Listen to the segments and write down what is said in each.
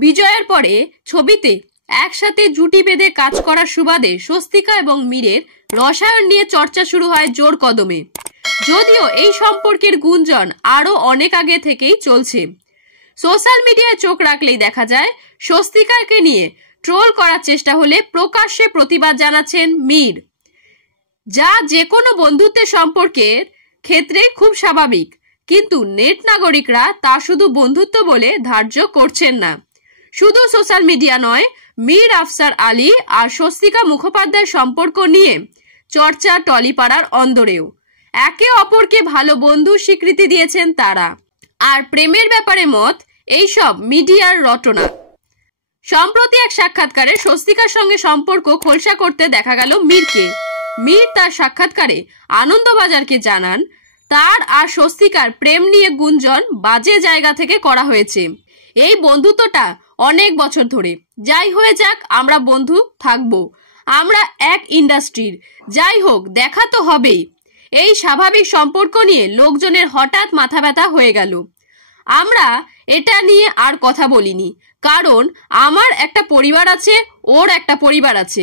বিজয়ের পরে ছবিতে একসাথে জুটি বেঁধে কাজ করার সুবাদে স্বস্তিকা এবং মীরের রসায়ন নিয়ে চর্চা শুরু হয় জোর কদমে। যদিও এই সম্পর্কের গুঞ্জন আরো অনেক আগে থেকেই চলছে। সোশ্যাল মিডিয়ায় চোখ রাখলেই দেখা যায় স্বস্তিকাকে নিয়ে ট্রোল করার চেষ্টা হলে প্রকাশ্যে প্রতিবাদ জানাচ্ছেন মীর, যা যে কোনো বন্ধুত্বের সম্পর্কের ক্ষেত্রে খুব স্বাভাবিক। কিন্তু নেট নাগরিকরা তা শুধু বন্ধুত্ব বলে ধার্য করছেন না। শুধু সোশ্যাল মিডিয়া নয়, মীর আফসার আলী আর স্বস্তিকা মুখোপাধ্যায়ের সম্পর্ক নিয়ে চর্চা টলিপাড়ার অন্দরেও। একে অপরকে ভালো বন্ধু স্বীকৃতি দিয়েছেন তারা। আর প্রেমের ব্যাপারে মত এইসব মিডিয়ার রটনা। সম্প্রতি এক সাক্ষাৎকারে স্বস্তিকার সঙ্গে সম্পর্ক খোলসা করতে দেখা গেল মীরকে। মীর তার সাক্ষাৎকারে আনন্দবাজারকে জানান, তার আর স্বস্তিকার প্রেম নিয়ে গুঞ্জন বাজে জায়গা থেকে করা হয়েছে। এই বন্ধুত্বটা অনেক বছর ধরে, যাই হয়ে যাক আমরা বন্ধু থাকবো, আমরা এক ইন্ডাস্ট্রির, যাই হোক দেখা তো হবেই। এই স্বাভাবিক সম্পর্ক নিয়ে লোকজনের হঠাৎ মাথা ব্যথা হয়ে গেল। আমরা এটা নিয়ে আর কথা বলিনি, কারণ আমার একটা পরিবার আছে, ওর একটা পরিবার আছে।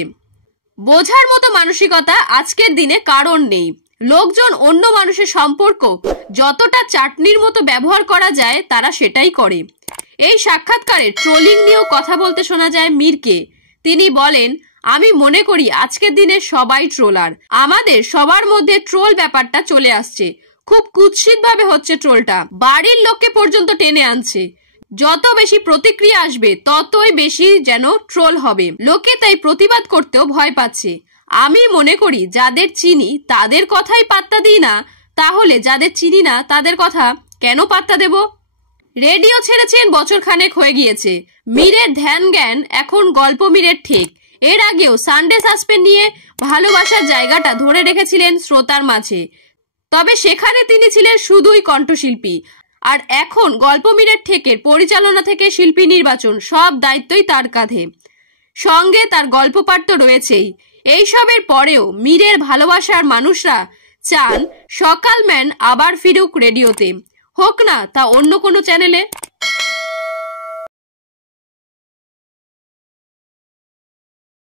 বোঝার মতো মানসিকতা আজকের দিনে কারণ নেই। লোকজন অন্য মানুষের সম্পর্ক যতটা চাটনির মতো ব্যবহার করা যায় তারা সেটাই করে। এই সাক্ষাৎকারে ট্রোলিং নিয়েও কথা বলতে শোনা যায় মীরকে। তিনি বলেন, আমি মনে করি আজকের দিনে সবাই ট্রোলার। আমাদের সবার মধ্যে ট্রোল ব্যাপারটা চলে আসছে, খুব কুৎসিত ভাবে হচ্ছে ট্রোলটা, বাড়ির লোককে পর্যন্ত টেনে আনছে। যত বেশি প্রতিক্রিয়া আসবে ততই বেশি যেন ট্রোল হবে। লোকে তাই প্রতিবাদ করতেও ভয় পাচ্ছে। আমি মনে করি যাদের চিনি তাদের কথাই পাত্তা দিই না, তাহলে যাদের চিনি না তাদের কথা কেন পাত্তা দেব? রেডিও ছেড়েছেন বছর খানেক হয়ে গিয়েছে। মীরের ধ্যান জ্ঞান এখন গল্প মীরের ঠেক। এর আগেও সানডে সাসপেন্স নিয়ে ভালোবাসার জায়গাটা ধরে রেখেছিলেন শ্রোতার মাঝে, তবে সেখানে তিনি ছিলেন শুধুই কণ্ঠশিল্পী। আর এখন গল্প মীরের ঠেকের পরিচালনা থেকে শিল্পী নির্বাচন সব দায়িত্বই তার কাঁধে, সঙ্গে তার গল্প পাঠ তো রয়েছেই। এইসবের পরেও মীরের ভালোবাসার মানুষরা চান সকালম্যান আবার ফিরুক রেডিওতে, হোক না তা অন্য কোনো চ্যানেলে।